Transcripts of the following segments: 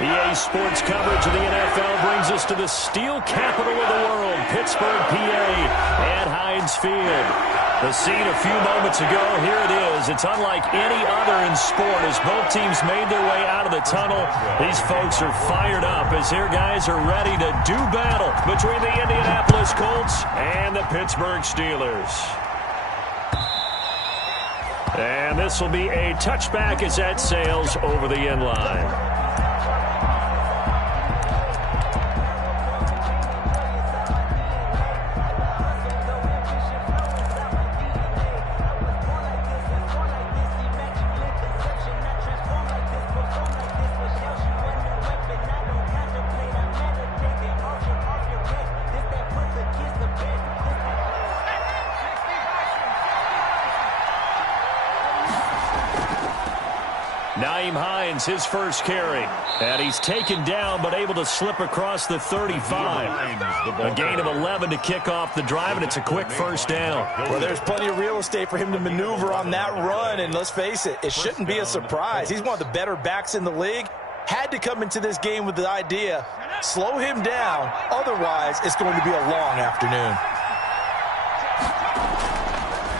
EA Sports coverage of the NFL brings us to the steel capital of the world, Pittsburgh, PA, at Heinz Field. The scene a few moments ago, here it is. It's unlike any other in sport as both teams made their way out of the tunnel. These folks are fired up as their guys are ready to do battle between the Indianapolis Colts and the Pittsburgh Steelers. And this will be a touchback as that sails over the end line. His first carry, and he's taken down but able to slip across the 35. A gain of 11 to kick off the drive, and it's a quick first down. Well, there's plenty of real estate for him to maneuver on that run, and let's face it, it shouldn't be a surprise. He's one of the better backs in the league. Had to come into this game with the idea, slow him down, otherwise it's going to be a long afternoon.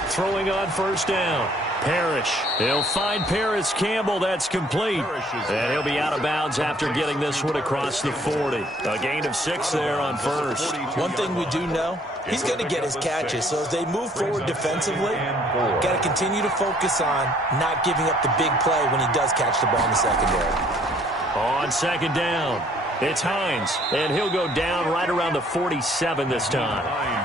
Throwing on first down. Parrish. He'll find Paris Campbell. That's complete. And he'll be out of bounds after getting this one across the 40. A gain of 6 there on first. One thing we do know, he's going to get his catches. So as they move forward defensively, got to continue to focus on not giving up the big play when he does catch the ball in the secondary. On second down, it's Hines, and he'll go down right around the 47 this time.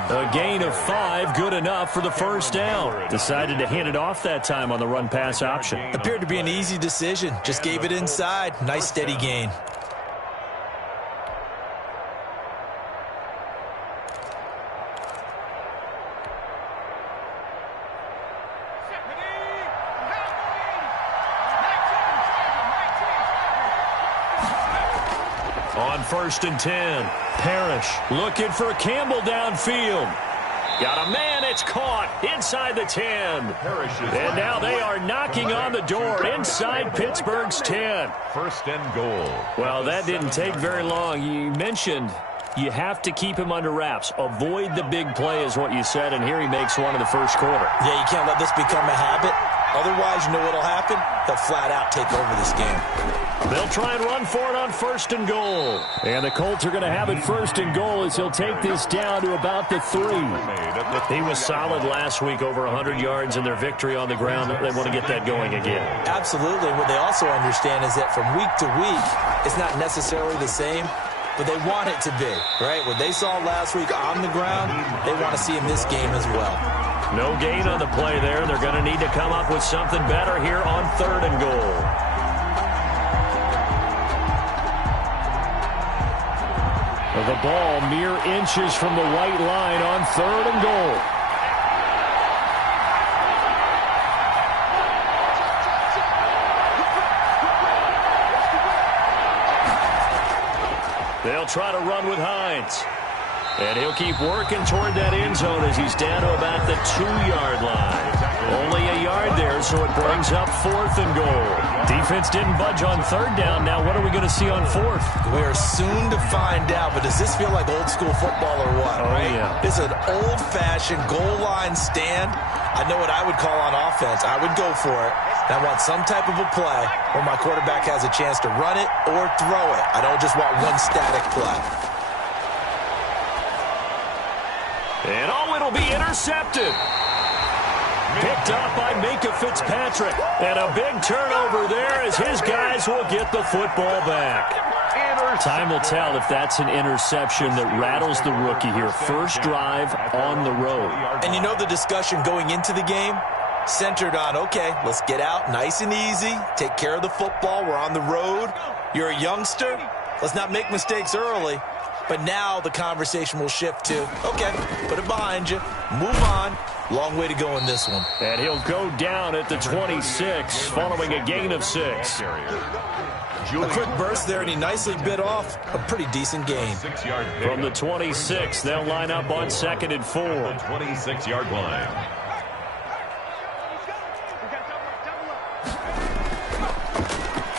A gain of 5, good enough for the first down. Decided to hand it off that time on the run-pass option. Appeared to be an easy decision. Just gave it inside. Nice, steady gain. On first and 10, Parrish looking for Campbell downfield. Got a man, it's caught inside the 10. And now they are knocking on the door inside Pittsburgh's 10. First and goal. Well, that didn't take very long. You mentioned you have to keep him under wraps. Avoid the big play is what you said, and here he makes one in the first quarter. Yeah, you can't let this become a habit. Otherwise, you know what will happen? They'll flat out take over this game. They'll try and run for it on first and goal. And the Colts are going to have it first and goal as he'll take this down to about the 3. He was solid last week, over 100 yards in their victory on the ground. They want to get that going again. Absolutely. What they also understand is that from week to week, it's not necessarily the same, but they want it to be, right? What they saw last week on the ground, they want to see in this game as well. No gain on the play there. They're going to need to come up with something better here on third and goal. The ball mere inches from the white line on third and goal. They'll try to run with Hines. And he'll keep working toward that end zone as he's down to about the 2-yard line. Only a yard there, so it brings up fourth and goal. Defense didn't budge on third down. Now what are we going to see on fourth? We are soon to find out, but does this feel like old school football or what? Oh, right? Yeah. It's an old-fashioned goal line stand. I know what I would call on offense. I would go for it. And I want some type of a play where my quarterback has a chance to run it or throw it. I don't just want one static play. And it'll be intercepted. Picked up by Minka Fitzpatrick. And a big turnover there as his guys will get the football back. Time will tell if that's an interception that rattles the rookie here. First drive on the road. And you know the discussion going into the game? Centered on, okay, let's get out nice and easy. Take care of the football. We're on the road. You're a youngster. Let's not make mistakes early. But now the conversation will shift to, okay, put it behind you, move on. Long way to go in this one. And he'll go down at the 26, following a gain of 6. A quick burst there, and he nicely bit off a pretty decent gain. From the 26, they'll line up on second and 4. 26-yard line.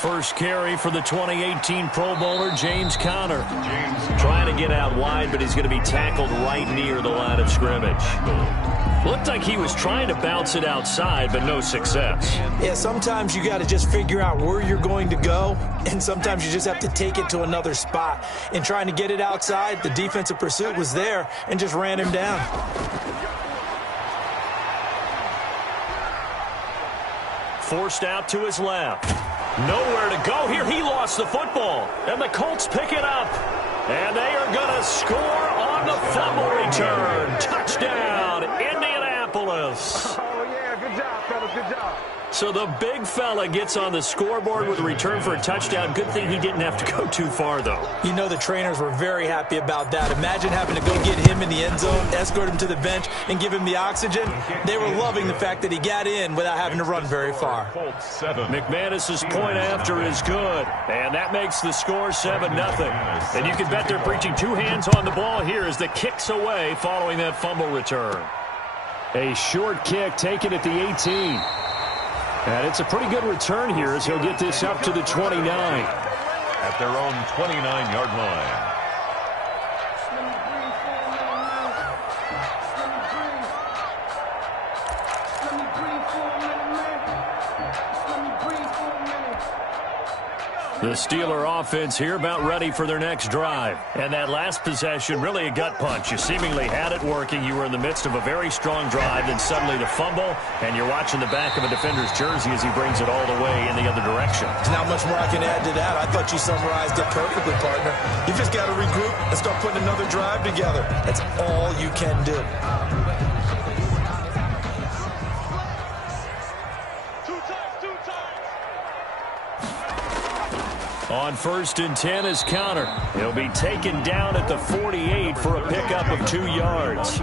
first carry for the 2018 Pro Bowler, James Conner. Trying to get out wide, but he's going to be tackled right near the line of scrimmage. Looked like he was trying to bounce it outside, but no success. Yeah, sometimes you got to just figure out where you're going to go, and sometimes you just have to take it to another spot. In trying to get it outside, the defensive pursuit was there and just ran him down. Forced out to his left. Nowhere to go here. He lost the football. And the Colts pick it up. And they are going to score on the fumble return. Touchdown, Indianapolis. Oh, yeah. Good job, fellas. Good job. So the big fella gets on the scoreboard with a return for a touchdown. Good thing he didn't have to go too far, though. You know the trainers were very happy about that. Imagine having to go get him in the end zone, escort him to the bench, and give him the oxygen. They were loving the fact that he got in without having to run very far. McManus's point after is good, and that makes the score 7-0. And you can bet they're preaching two hands on the ball here as the kick's away following that fumble return. A short kick taken at the 18. And it's a pretty good return here as he'll get this up to the 29. At their own 29-yard line. The Steeler offense here about ready for their next drive. And that last possession, really a gut punch. You seemingly had it working. You were in the midst of a very strong drive, then suddenly the fumble, and you're watching the back of a defender's jersey as he brings it all the way in the other direction. There's not much more I can add to that. I thought you summarized it perfectly, partner. You just got to regroup and start putting another drive together. That's all you can do. On 1st and 10 is Conner. He'll be taken down at the 48 for a pickup of 2 yards.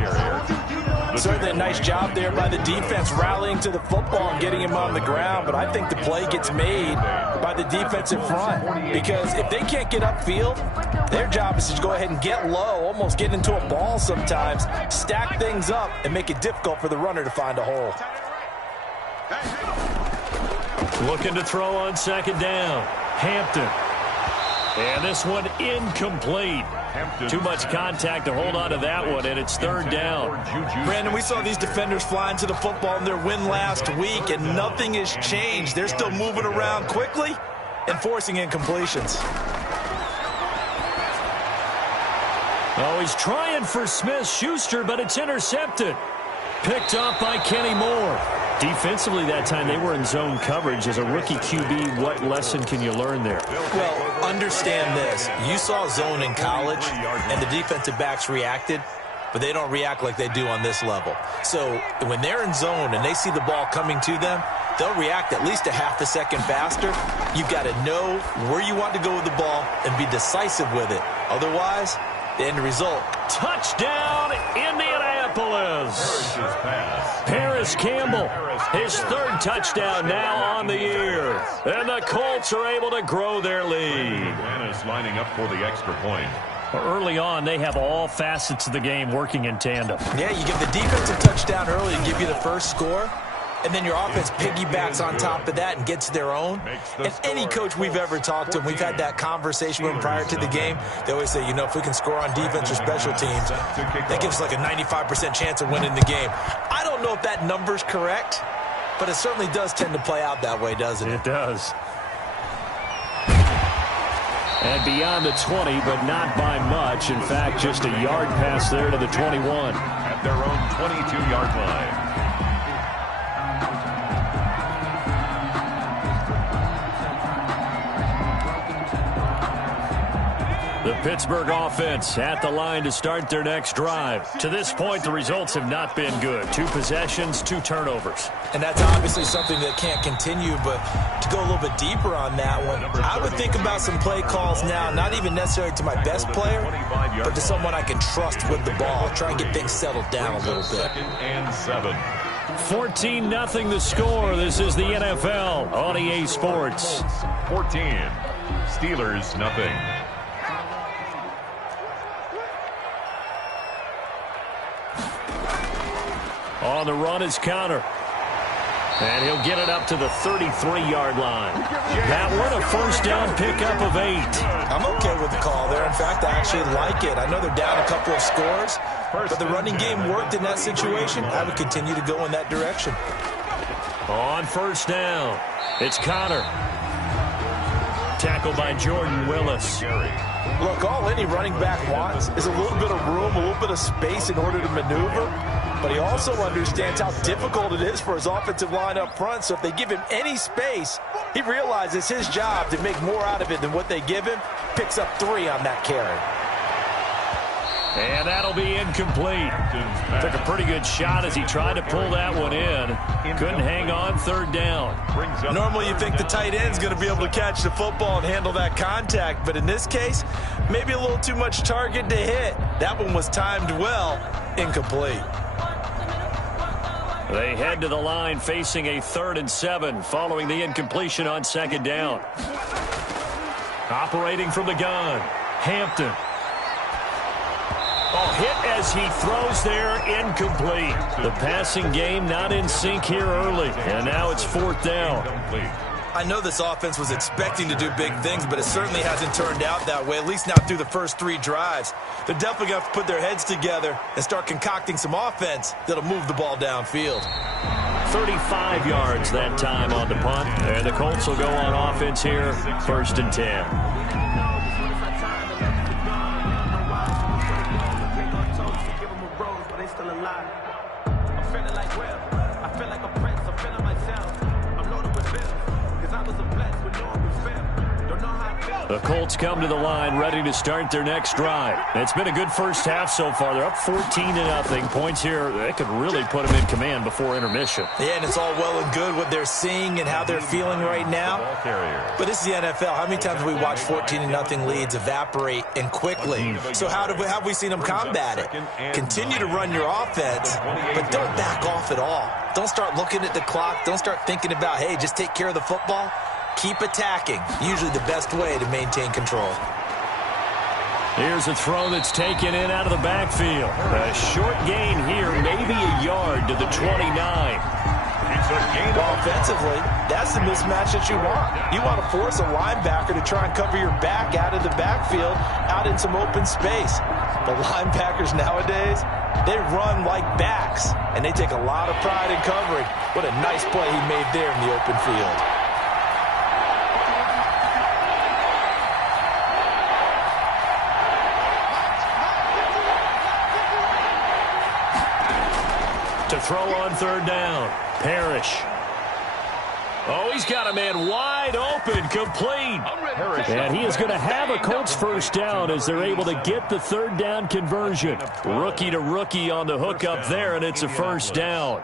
Certainly a nice job there by the defense rallying to the football and getting him on the ground, but I think the play gets made by the defensive front because if they can't get upfield, their job is to go ahead and get low, almost get into a ball sometimes, stack things up, and make it difficult for the runner to find a hole. Looking to throw on 2nd down. Hampton. And this one incomplete. Too much contact to hold on to that one, and it's 3rd down. Brandon, we saw these defenders fly into the football in their win last week, and nothing has changed. They're still moving around quickly and forcing incompletions. Oh, he's trying for Smith-Schuster, but it's intercepted. Picked up by Kenny Moore. Defensively that time, they were in zone coverage. As a rookie QB, what lesson can you learn there? Well, understand this. You saw zone in college, and the defensive backs reacted, but they don't react like they do on this level. So when they're in zone and they see the ball coming to them, they'll react at least a half a second faster. You've got to know where you want to go with the ball and be decisive with it. Otherwise, the end result. Touchdown, Indianapolis. Paris Campbell, his 3rd touchdown now on the year. And the Colts are able to grow their lead. Lining up for the extra point. Early on, they have all facets of the game working in tandem. Yeah, you give the defensive touchdown early and give you the first score. And then your offense piggybacks on top of that and gets their own. And any coach we've ever talked to, and we've had that conversation with them prior to the game, they always say, you know, if we can score on defense or special teams, that gives us like a 95% chance of winning the game. I don't know if that number's correct, but it certainly does tend to play out that way, doesn't it? It does. And beyond the 20, but not by much. In fact, just a yard pass there to the 21. At their own 22-yard line. The Pittsburgh offense at the line to start their next drive. To this point, the results have not been good. 2 possessions, 2 turnovers. And that's obviously something that can't continue, but to go a little bit deeper on that one, I would think about some play calls now, not even necessarily to my best player, but to someone I can trust with the ball. Try and get things settled down a little bit. 2nd and 7. 14-0 the score. This is the NFL on EA Sports. 14. Steelers, nothing. On the run is Conner. And he'll get it up to the 33-yard line. That one, a first down pickup of 8. I'm okay with the call there. In fact, I actually like it. I know they're down a couple of scores, but the running game worked in that situation. I would continue to go in that direction. On first down, it's Connor. Tackled by Jordan Willis. Look, all any running back wants is a little bit of room, a little bit of space in order to maneuver. But he also understands how difficult it is for his offensive line up front. So if they give him any space, he realizes his job to make more out of it than what they give him. Picks up 3 on that carry. And that'll be incomplete. Took a pretty good shot as he tried to pull that one in. Couldn't hang on third down. Normally you think the tight end's going to be able to catch the football and handle that contact. But in this case, maybe a little too much target to hit. That one was timed well. Incomplete. They head to the line facing a 3rd and 7 following the incompletion on second down. Operating from the gun, Hampton. Hit as he throws there, incomplete. The passing game not in sync here early, and now it's 4th down. I know this offense was expecting to do big things, but it certainly hasn't turned out that way, at least not through the first 3 drives. They're definitely going to have to put their heads together and start concocting some offense that'll move the ball downfield. 35 yards that time on the punt, and the Colts will go on offense here, 1st and 10. The Colts come to the line ready to start their next drive. It's been a good first half so far. They're up 14-0. Points here, they could really put them in command before intermission. Yeah, and it's all well and good what they're seeing and how they're feeling right now. But this is the NFL. How many times have we watched 14-0 leads evaporate and quickly? So how have we seen them combat it? Continue to run your offense, but don't back off at all. Don't start looking at the clock. Don't start thinking about, hey, just take care of the football. Keep attacking. Usually the best way to maintain control. Here's a throw that's taken in out of the backfield. A short gain here, maybe a yard to the 29. Offensively, that's the mismatch that you want. You want to force a linebacker to try and cover your back out of the backfield, out in some open space. The linebackers nowadays, they run like backs, and they take a lot of pride in covering. What a nice play he made there in the open field. To throw on 3rd down, Parrish. Oh, he's got a man wide open, complete. And he is going to have a Colts first down as they're able to get the 3rd down conversion. Rookie to rookie on the hook up there, and it's a first down.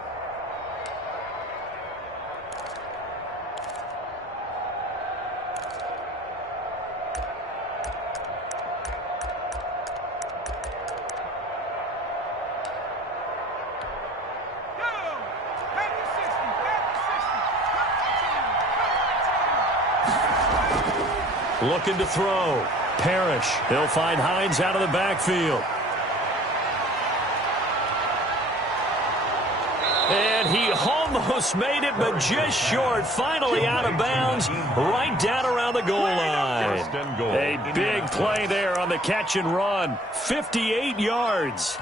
Looking to throw. Parrish. He'll find Hines out of the backfield. And he almost made it, but just short. Finally out of bounds, right down around the goal line. A big play there on the catch and run. 58 yards.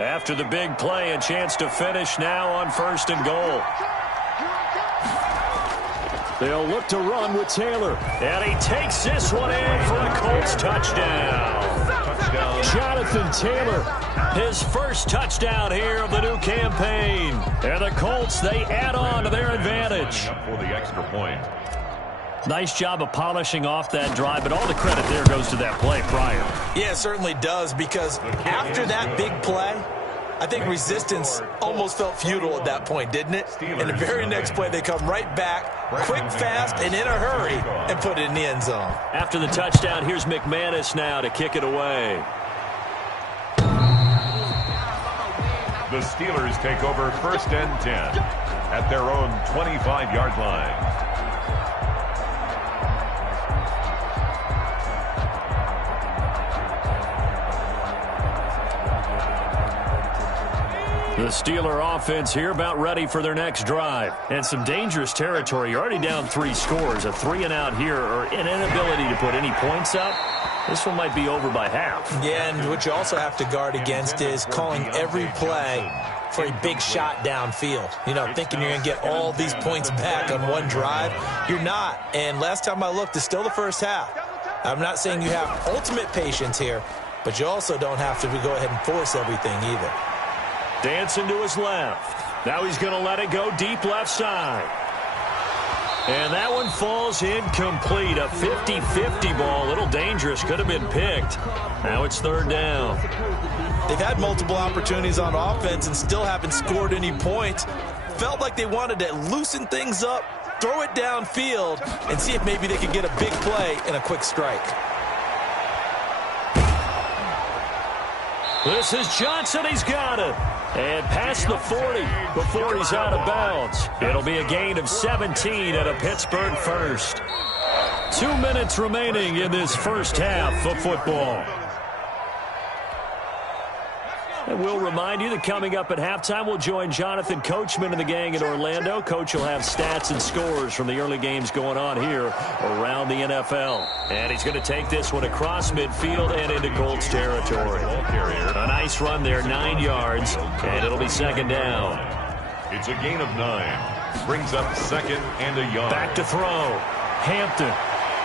After the big play, a chance to finish now on 1st and goal. They'll look to run with Taylor. And he takes this one in for a Colts touchdown. Jonathan Taylor, his first touchdown here of the new campaign. And the Colts, they add on to their advantage. For the extra point. Nice job of polishing off that drive, but all the credit there goes to that play prior. Yeah, it certainly does, because after that big play, I think resistance almost felt futile at that point, didn't it? And the very next play, they come right back, quick, fast, and in a hurry, and put it in the end zone. After the touchdown, here's McManus now to kick it away. The Steelers take over 1st and 10 at their own 25-yard line. The Steeler offense here about ready for their next drive. And some dangerous territory. You're already down 3 scores. A 3-and-out here or an inability to put any points up. This one might be over by half. Yeah, and what you also have to guard against is calling every play for a big shot downfield. You know, thinking you're going to get all these points back on one drive. You're not. And last time I looked, it's still the first half. I'm not saying you have ultimate patience here, but you also don't have to go ahead and force everything either. Dancing to his left. Now he's going to let it go deep left side. And that one falls incomplete. A 50-50 ball. A little dangerous. Could have been picked. Now it's 3rd down. They've had multiple opportunities on offense and still haven't scored any points. Felt like they wanted to loosen things up, throw it downfield, and see if maybe they could get a big play and a quick strike. This is Johnson. He's got it. And past the 40 before he's out of bounds. It'll be a gain of 17 at a Pittsburgh first. 2 minutes remaining in this first half of football. And we'll remind you that coming up at halftime, we'll join Jonathan Coachman and the gang in Orlando. Coach will have stats and scores from the early games going on here around the NFL. And he's going to take this one across midfield and into Colts territory. A nice run there, 9 yards, and it'll be 2nd down. It's a gain of 9. Brings up 2nd and a yard. Back to throw. Hampton.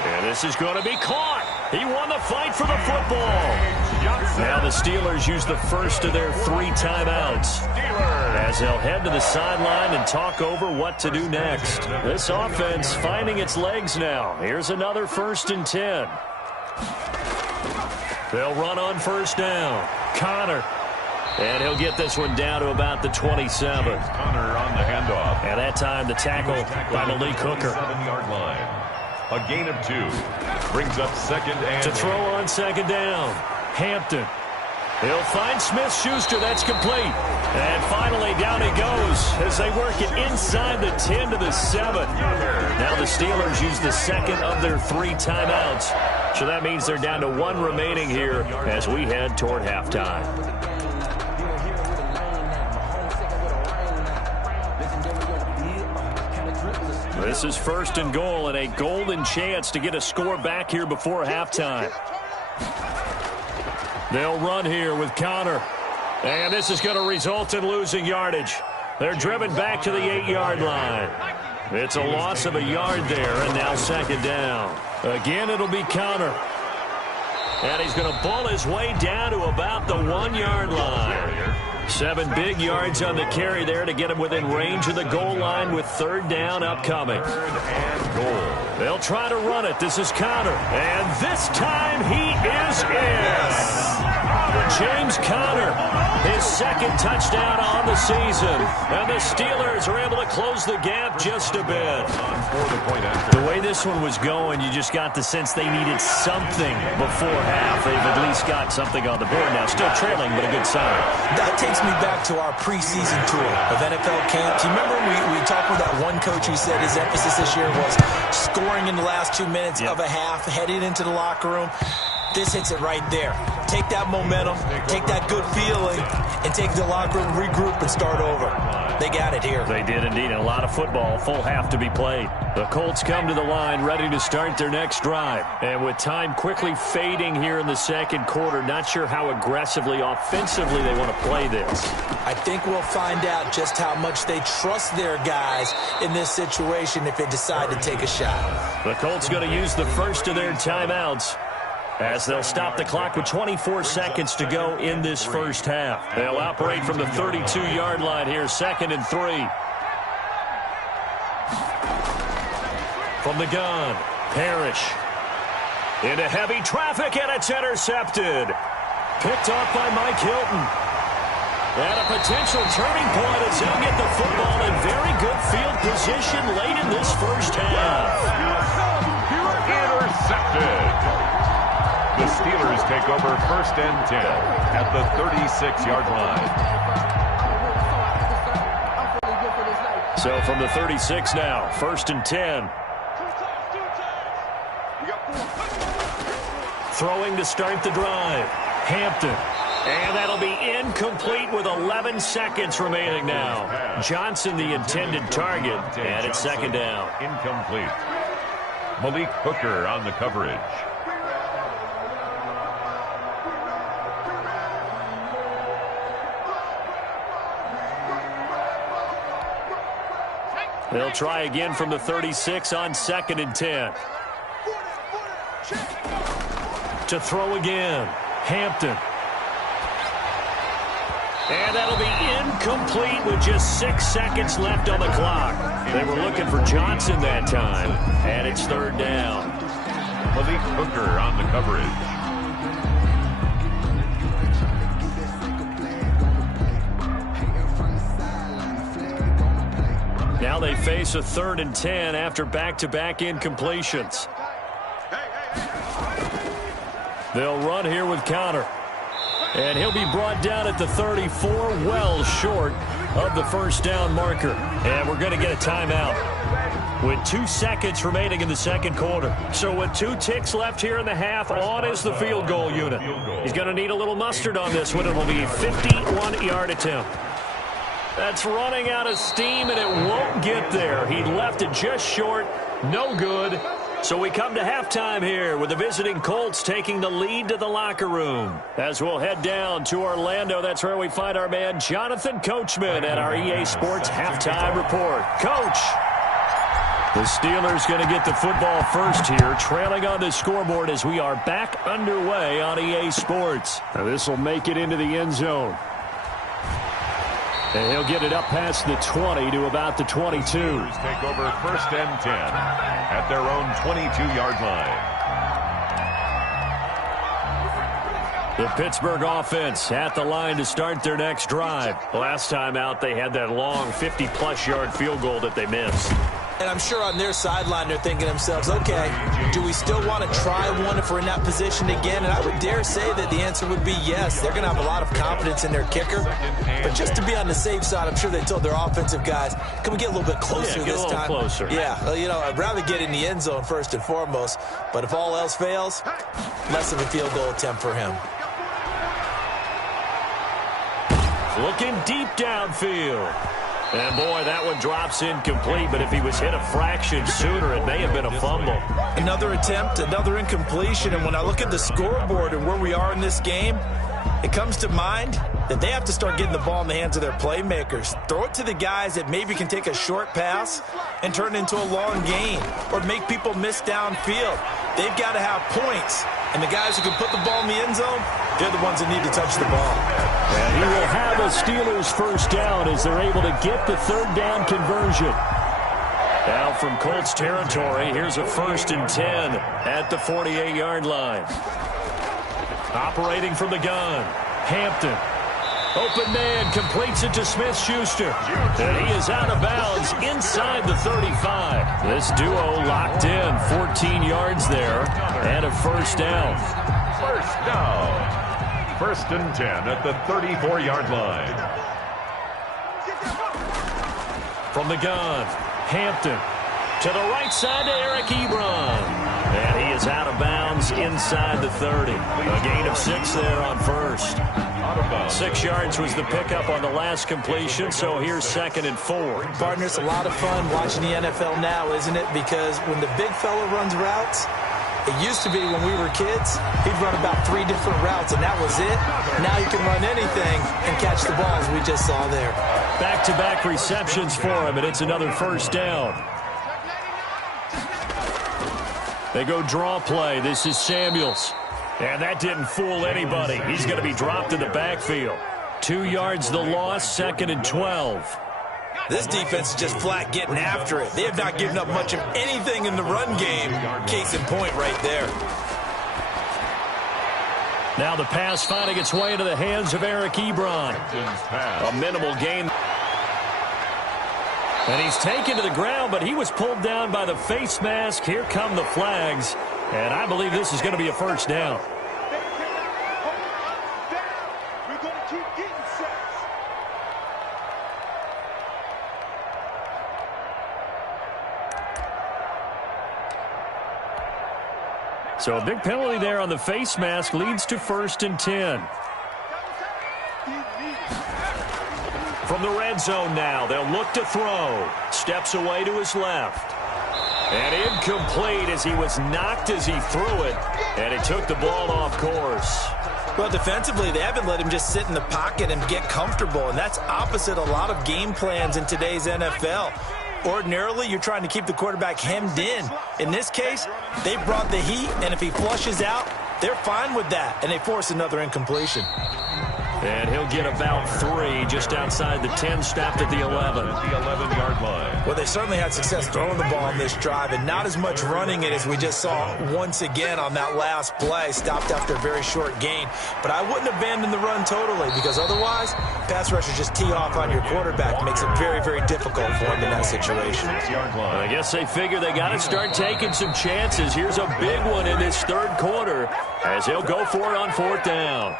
And this is going to be caught. He won the fight for the football. Now the Steelers use the first of their 3 timeouts as they'll head to the sideline and talk over what to do next. This offense finding its legs now. Here's another 1st and 10. They'll run on 1st down. Connor. And he'll get this one down to about the 27. Connor on the handoff. And that time the tackle by Malik Hooker. 7-yard line. A gain of 2. Brings up 2nd and to throw on 2nd down. Hampton. He'll find Smith-Schuster. That's complete. And finally down he goes as they work it inside the 10 to the 7. Now the Steelers use the 2nd of their 3 timeouts. So that means they're down to 1 remaining here as we head toward halftime. This is 1st and goal and a golden chance to get a score back here before halftime. They'll run here with Connor. And this is going to result in losing yardage. They're driven back to the 8-yard line. It's a loss of a yard there, and now 2nd down. Again, it'll be Connor. And he's going to ball his way down to about the 1-yard line. 7 big yards on the carry there to get him within range of the goal line with 3rd down upcoming. 3rd and goal. They'll try to run it. This is Connor. And this time he is in. James Conner, his 2nd touchdown on the season. And the Steelers are able to close the gap just a bit. The way this one was going, you just got the sense they needed something before half. They've at least got something on the board now. Still trailing, but a good sign. That takes me back to our preseason tour of NFL camps. You remember we talked with that one coach who said his emphasis this year was scoring in the last 2 minutes of a half, heading into the locker room. This hits it right there. Take that momentum, take that good feeling, and take the locker room, regroup, and start over. They got it here. They did indeed, and a lot of football, full half to be played. The Colts come to the line, ready to start their next drive. And with time quickly fading here in the 2nd quarter, not sure how aggressively, offensively they want to play this. I think we'll find out just how much they trust their guys in this situation if they decide to take a shot. The Colts going to use the first of their timeouts as they'll stop the clock with 24 seconds to go in this first half. They'll operate from the 32-yard line here, 2nd and 3. From the gun, Parrish. Into heavy traffic, and it's intercepted. Picked off by Mike Hilton. And a potential turning point as he'll get the football in very good field position late in this first half. Intercepted. The Steelers take over 1st and 10 at the 36-yard line. So from the 36 now, 1st and 10. Throwing to start the drive. Hampton. And that'll be incomplete with 11 seconds remaining now. Johnson, the intended target, and it's second down. Incomplete. Malik Hooker on the coverage. They'll try again from the 36 on 2nd and 10. To throw again. Hampton. And that'll be incomplete with just 6 seconds left on the clock. They were looking for Johnson that time, and it's third down. Malik Hooker on the coverage. Now they face a 3rd and 10 after back-to-back incompletions. They'll run here with Conner. And he'll be brought down at the 34, well short of the first down marker. And we're going to get a timeout with 2 seconds remaining in the second quarter. So with 2 ticks left here in the half, on is the field goal unit. He's going to need a little mustard on this one. It'll be a 51-yard attempt. That's running out of steam, and it won't get there. He left it just short. No good. So we come to halftime here with the visiting Colts taking the lead to the locker room. As we'll head down to Orlando, that's where we find our man Jonathan Coachman at our EA Sports Halftime Report. Coach! The Steelers going to get the football first here, trailing on the scoreboard as we are back underway on EA Sports. Now this will make it into the end zone. And he'll get it up past the 20 to about the 22. Steelers take over 1st and 10 at their own 22-yard line. The Pittsburgh offense at the line to start their next drive. Last time out, they had that long 50-plus yard field goal that they missed. And I'm sure on their sideline they're thinking to themselves, okay, do we still want to try one if we're in that position again? And I would dare say that the answer would be yes. They're going to have a lot of confidence in their kicker. But just to be on the safe side, I'm sure they told their offensive guys, can we get a little bit closer this time? Closer. Yeah, well, you know, I'd rather get in the end zone first and foremost. But if all else fails, less of a field goal attempt for him. Looking deep downfield. And, boy, that one drops incomplete, but if he was hit a fraction sooner, it may have been a fumble. Another attempt, another incompletion, and when I look at the scoreboard and where we are in this game, it comes to mind that they have to start getting the ball in the hands of their playmakers. Throw it to the guys that maybe can take a short pass and turn it into a long gain or make people miss downfield. They've got to have points, and the guys who can put the ball in the end zone, they're the ones that need to touch the ball. And he will have a Steelers first down as they're able to get the third down conversion. Now from Colts territory, here's a 1st and 10 at the 48-yard line. Operating from the gun, Hampton. Open man completes it to Smith-Schuster. And he is out of bounds inside the 35. This duo locked in, 14 yards there, and a first down. First down. 1st and 10 at the 34-yard line. From the gun, Hampton. To the right side to Eric Ebron. And he is out of bounds inside the 30. A gain of 6 there on first. 6 yards was the pickup on the last completion, so here's 2nd and 4. Partner, it's a lot of fun watching the NFL now, isn't it? Because when the big fella runs routes, it used to be when we were kids, he'd run about 3 different routes, and that was it. Now he can run anything and catch the balls we just saw there. Back-to-back receptions for him, and it's another first down. They go draw play. This is Samuels. And that didn't fool anybody. He's going to be dropped in the backfield. 2 yards the loss, 2nd and 12. This defense is just flat getting after it. They have not given up much of anything in the run game. Case in point right there. Now the pass finding its way into the hands of Eric Ebron. A minimal gain. And he's taken to the ground, but he was pulled down by the face mask. Here come the flags. And I believe this is going to be a first down. So a big penalty there on the face mask leads to 1st and 10. From the red zone now, they'll look to throw. Steps away to his left. And incomplete as he was knocked as he threw it. And he took the ball off course. Well, defensively, they haven't let him just sit in the pocket and get comfortable, and that's opposite a lot of game plans in today's NFL. Ordinarily, you're trying to keep the quarterback hemmed in. In this case, they brought the heat, and if he flushes out, they're fine with that, and they force another incompletion. And he'll get about 3 just outside the 10, stopped at the 11. At the 11-yard line. Well, they certainly had success throwing the ball on this drive, and not as much running it as we just saw once again on that last play, stopped after a very short gain. But I wouldn't abandon the run totally, because otherwise, pass rushers just tee off on your quarterback. It makes it very, very difficult for him in that situation. I guess they figure they got to start taking some chances. Here's a big one in this third quarter as he'll go for it on 4th down.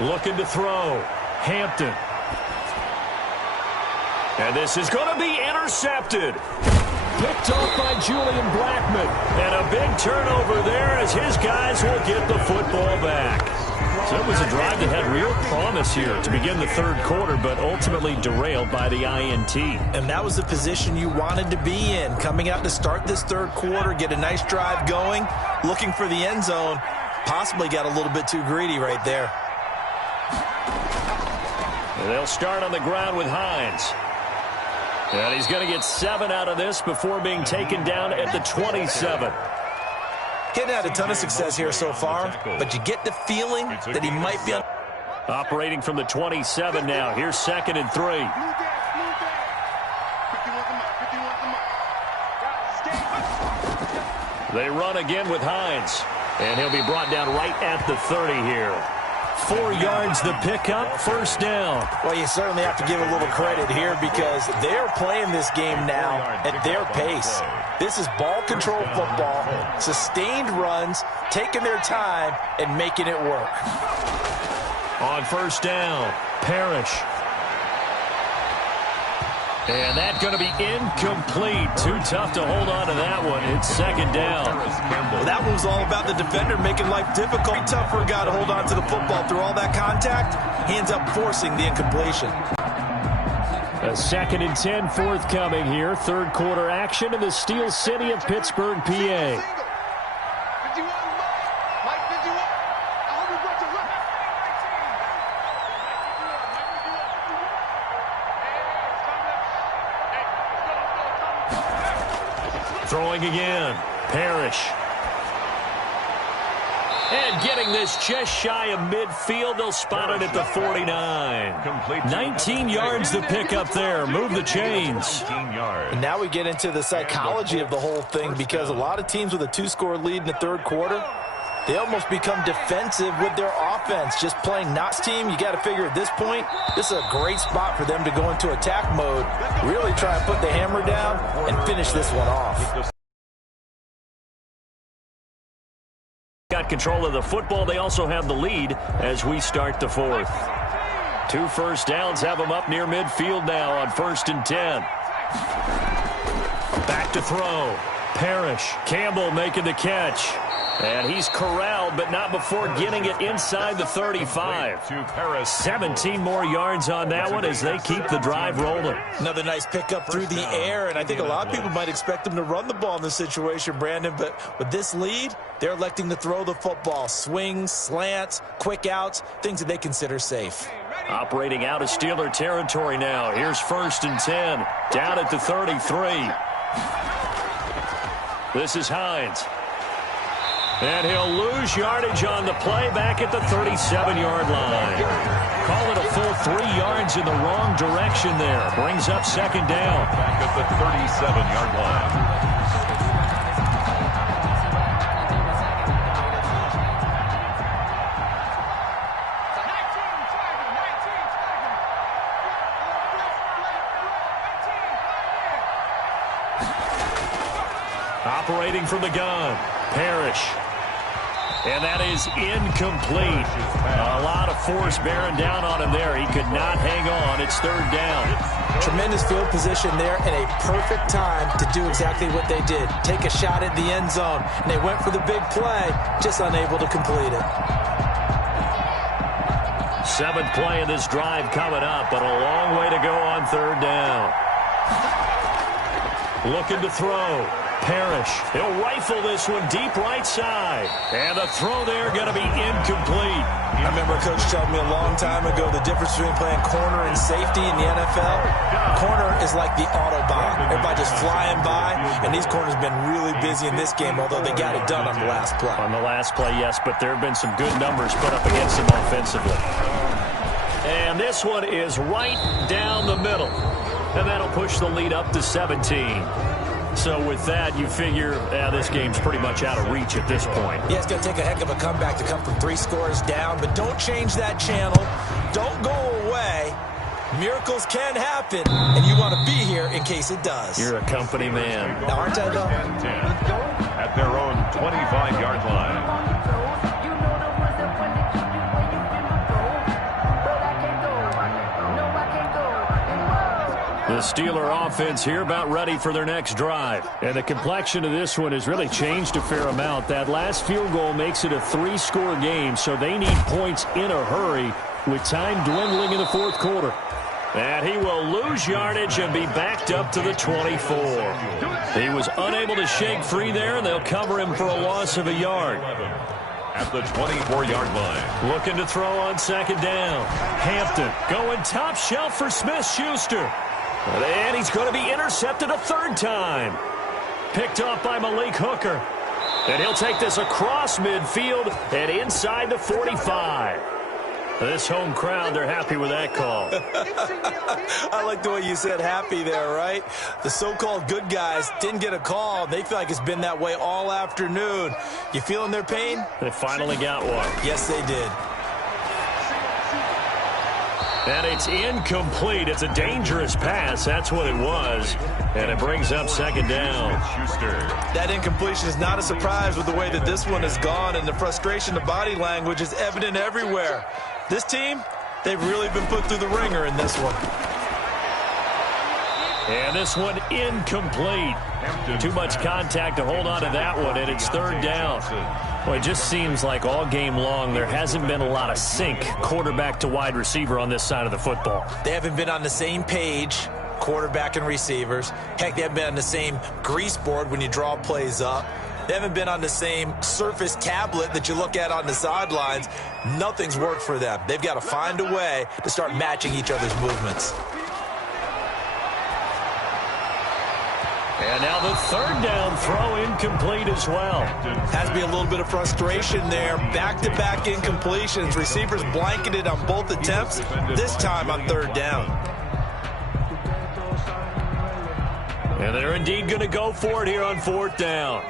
Looking to throw. Hampton. And this is going to be intercepted. Picked off by Julian Blackmon. And a big turnover there as his guys will get the football back. So it was a drive that had real promise here to begin the third quarter, but ultimately derailed by the INT. And that was the position you wanted to be in. Coming out to start this third quarter, get a nice drive going, looking for the end zone. Possibly got a little bit too greedy right there. They'll start on the ground with Hines. And he's going to get 7 out of this before being taken down at the 27. He's had a ton of success here so far, but you get the feeling that he might be on. Operating from the 27 now. Here's 2nd and 3. They run again with Hines. And he'll be brought down right at the 30 here. 4 yards the pickup, 1st down. Well, you certainly have to give a little credit here because they're playing this game now at their pace. This is ball control football, sustained runs, taking their time and making it work. On 1st down, Parrish. And that's going to be incomplete. Too tough to hold on to that one. It's 2nd down. Well, that one was all about the defender making life difficult. Tough for a guy to hold on to the football through all that contact. He ends up forcing the incompletion. A 2nd and 10 forthcoming here. Third quarter action in the Steel City of Pittsburgh, PA. Throwing again. Parrish. And getting this just shy of midfield. They'll spot it at the 49. 19 yards to pick up there. Move the chains. And now we get into the psychology of the whole thing because a lot of teams with a 2-score lead in the third quarter, they almost become defensive with their offense. Just playing Knott's team, you got to figure at this point, this is a great spot for them to go into attack mode, really try and put the hammer down and finish this one off. Got control of the football. They also have the lead as we start the fourth. 2 first downs have them up near midfield now on 1st and 10. Back to throw. Parrish. Campbell making the catch. And he's corralled, but not before getting it inside the 35. 17 more yards on that one as they keep the drive rolling. Another nice pickup through the air, and I think a lot of people might expect him to run the ball in this situation, Brandon, but with this lead, they're electing to throw the football. Swings, slants, quick outs, things that they consider safe. Operating out of Steeler territory now. Here's 1st and 10, down at the 33. This is Hines. And he'll lose yardage on the play back at the 37-yard line. Call it a full 3 yards in the wrong direction there. Brings up 2nd down. Back at the 37-yard line. waiting from the gun. Parrish. And that is incomplete. A lot of force bearing down on him there. He could not hang on. It's third down. Tremendous field position there and a perfect time to do exactly what they did. Take a shot at the end zone. And they went for the big play, just unable to complete it. Seventh play of this drive coming up, but a long way to go on third down. Looking to throw. Parrish. He'll rifle this one deep right side. And the throw there going to be incomplete. I remember a coach telling me a long time ago the difference between playing corner and safety in the NFL. Corner is like the Autobahn. Everybody just flying by, and these corners have been really busy in this game, although they got it done on the last play. On the last play, yes, but there have been some good numbers put up against them offensively. And this one is right down the middle. And that'll push the lead up to 17. So with that, you figure this game's pretty much out of reach at this point. Yeah, it's going to take a heck of a comeback to come from 3 scores down, but don't change that channel. Don't go away. Miracles can happen, and you want to be here in case it does. You're a company man. Now, aren't I, though? 10 at their own 25-yard line. The Steeler offense here about ready for their next drive. And the complexion of this one has really changed a fair amount. That last field goal makes it a 3-score game, so they need points in a hurry with time dwindling in the fourth quarter. And he will lose yardage and be backed up to the 24. He was unable to shake free there, and they'll cover him for a loss of a yard. At the 24-yard line. Looking to throw on second down. Hampton going top shelf for Smith-Schuster. And he's going to be intercepted a third time. Picked off by Malik Hooker. And he'll take this across midfield and inside the 45. This home crowd, they're happy with that call. I like the way you said happy there, right? The so-called good guys didn't get a call. They feel like it's been that way all afternoon. You feeling their pain? They finally got one. Yes, they did. And it's incomplete. It's a dangerous pass. That's what it was. And it brings up second down. That incompletion is not a surprise with the way that this one has gone, and the frustration, the body language is evident everywhere. This team, they've really been put through the ringer in this one. And this one incomplete. Too much contact to hold on to that one, and it's third down. Well, it just seems like all game long there hasn't been a lot of sync quarterback to wide receiver on this side of the football. They haven't been on the same page, quarterback and receivers. Heck, they haven't been on the same grease board when you draw plays up. They haven't been on the same Surface tablet that you look at on the sidelines. Nothing's worked for them. They've got to find a way to start matching each other's movements. And now the third down throw incomplete as well. Has to be a little bit of frustration there. Back-to-back incompletions. Receivers blanketed on both attempts, this time on third down. And they're indeed going to go for it here on fourth down.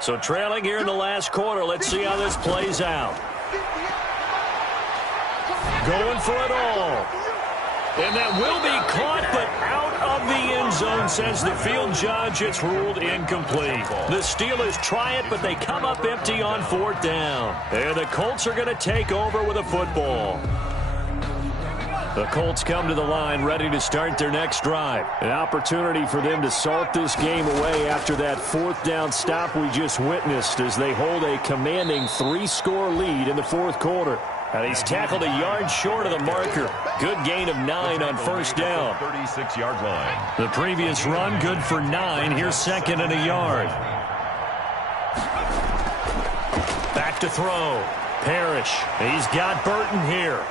So trailing here in the last quarter. Let's see how this plays out. Going for it all. And that will be caught, but out of the end zone, says the field judge. It's ruled incomplete. The Steelers try it, but they come up empty on fourth down. And the Colts are going to take over with a football. The Colts come to the line ready to start their next drive. An opportunity for them to salt this game away after that fourth down stop we just witnessed as they hold a commanding 3-score lead in the fourth quarter. And he's tackled a yard short of the marker. Good gain of 9 on first down. 36-yard line. The previous run good for 9. Here's second and a yard. Back to throw. Parrish. He's got Burton here.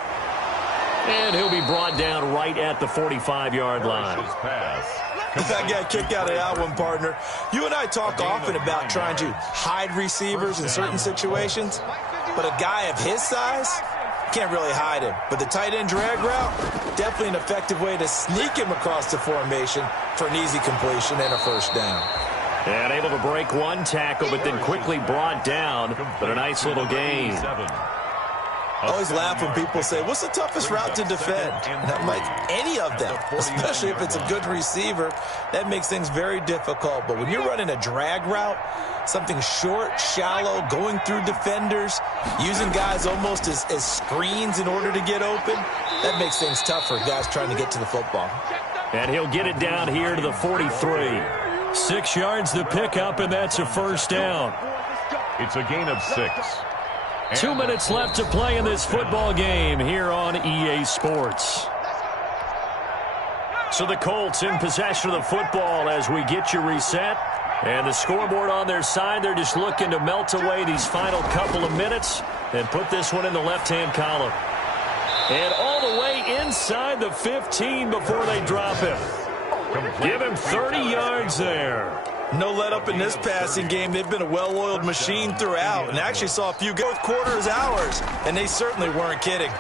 And he'll be brought down right at the 45-yard line. I got kicked out of that one, partner. You and I talk often about trying to hide receivers in certain situations, but a guy of his size can't really hide him. But the tight end drag route, definitely an effective way to sneak him across the formation for an easy completion and a first down. And able to break one tackle, but then quickly brought down. But a nice little gain. I always laugh when people say, what's the toughest route to defend? And I'm like, any of them, especially if it's a good receiver. That makes things very difficult. But when you're running a drag route, something short, shallow, going through defenders, using guys almost as screens in order to get open, that makes things tough for guys trying to get to the football. And he'll get it down here to the 43. 6 yards the pickup, and that's a first down. It's a gain of 6. 2 minutes left to play in this football game here on EA Sports. So the Colts in possession of the football as we get you reset. And the scoreboard on their side, they're just looking to melt away these final couple of minutes and put this one in the left-hand column. And all the way inside the 15 before they drop him. Give him 30 yards there. No let up in this passing game. They've been a well-oiled machine throughout, and actually saw a few fourth quarters ours, and they certainly weren't kidding.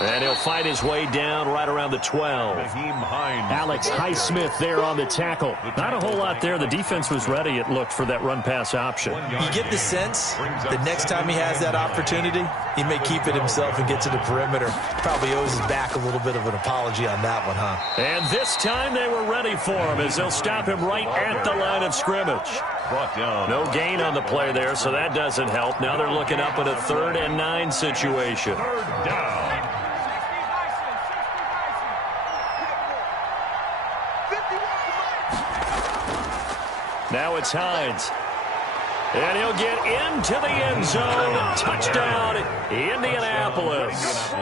And he'll fight his way down right around the 12. Alex Highsmith there on the tackle. Not a whole lot there. The defense was ready, it looked, for that run-pass option. You get the sense that next time he has that opportunity, he may keep it himself and get to the perimeter. Probably owes his back a little bit of an apology on that one, huh? And this time they were ready for him as they'll stop him right at the line of scrimmage. No gain on the play there, so that doesn't help. Now they're looking up at a 3rd and 9 situation. Third down. Now it's Hines. And he'll get into the end zone. Touchdown, Indianapolis.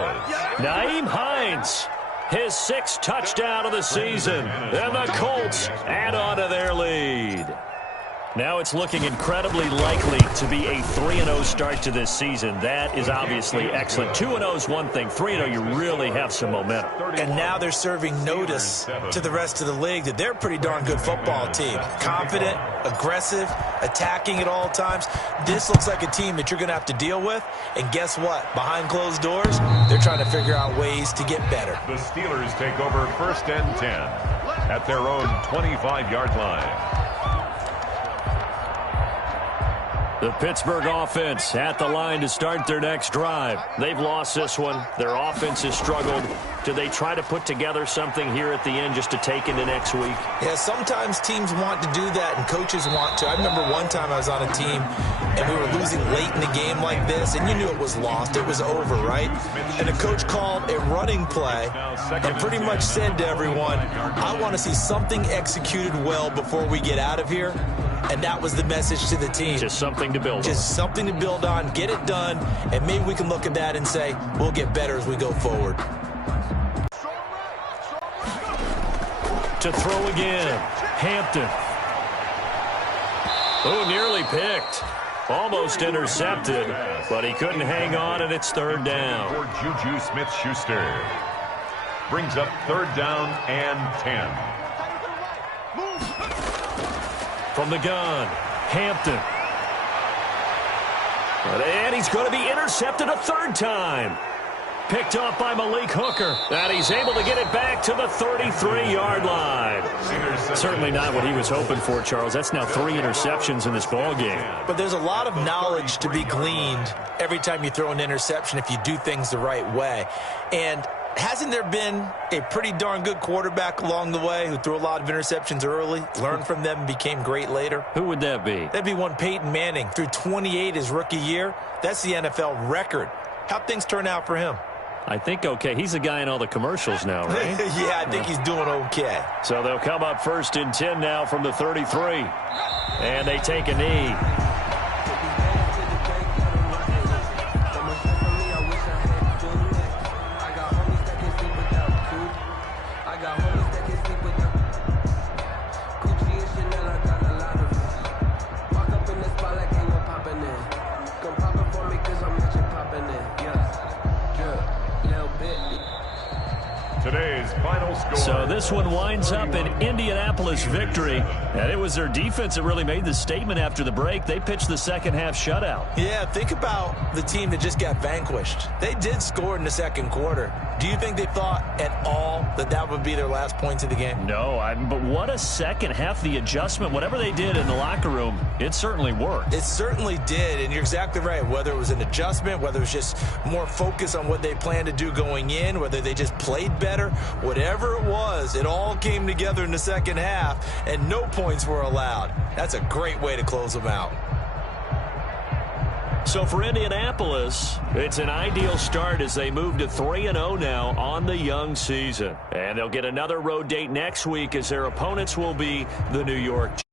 Nyheim Hines, his 6th touchdown of the season. And the Colts add on to their lead. Now it's looking incredibly likely to be a 3-0 start to this season. That is obviously excellent. 2-0 is one thing. 3-0, you really have some momentum. And now they're serving notice to the rest of the league that they're a pretty darn good football team. Confident, aggressive, attacking at all times. This looks like a team that you're going to have to deal with. And guess what? Behind closed doors, they're trying to figure out ways to get better. The Steelers take over 1st and 10 at their own 25-yard line. The Pittsburgh offense at the line to start their next drive. They've lost this one. Their offense has struggled. Do they try to put together something here at the end just to take into next week? Yeah, sometimes teams want to do that and coaches want to. I remember one time I was on a team and we were losing late in the game like this, and you knew it was lost. It was over, right? And the coach called a running play and pretty much said to everyone, I want to see something executed well before we get out of here. And that was the message to the team. Just something to build on. Just something to build on, get it done, and maybe we can look at that and say, we'll get better as we go forward. To throw again, Hampton. Oh, nearly picked. Almost intercepted, but he couldn't hang on, and it's 3rd down. For Juju Smith-Schuster. Brings up 3rd down and 10. From the gun, Hampton. And he's going to be intercepted a 3rd time. Picked off by Malik Hooker. And he's able to get it back to the 33-yard line. Certainly not what he was hoping for, Charles. That's now 3 interceptions in this ball game. But there's a lot of knowledge to be gleaned every time you throw an interception if you do things the right way. And hasn't there been a pretty darn good quarterback along the way who threw a lot of interceptions early, learned from them, and became great later? Who would that be? That'd be one Peyton Manning. Threw 28 his rookie year. That's the NFL record. How'd things turn out for him? I think okay. He's the guy in all the commercials now, right? Yeah, I think he's doing okay. So they'll come up 1st and 10 now from the 33. And they take a knee. Today's final score. So this one winds up an Indianapolis victory. And it was their defense that really made the statement after the break. They pitched the second half shutout. Yeah, think about the team that just got vanquished. They did score in the second quarter. Do you think they thought at all that that would be their last points of the game? No, but what a second half. The adjustment, whatever they did in the locker room, it certainly worked. It certainly did, and you're exactly right. Whether it was an adjustment, whether it was just more focus on what they planned to do going in, whether they just played better, whatever it was, it all came together in the second half, and no points were allowed. That's a great way to close them out. So for Indianapolis, it's an ideal start as they move to 3-0 now on the young season. And they'll get another road date next week as their opponents will be the New York Jets.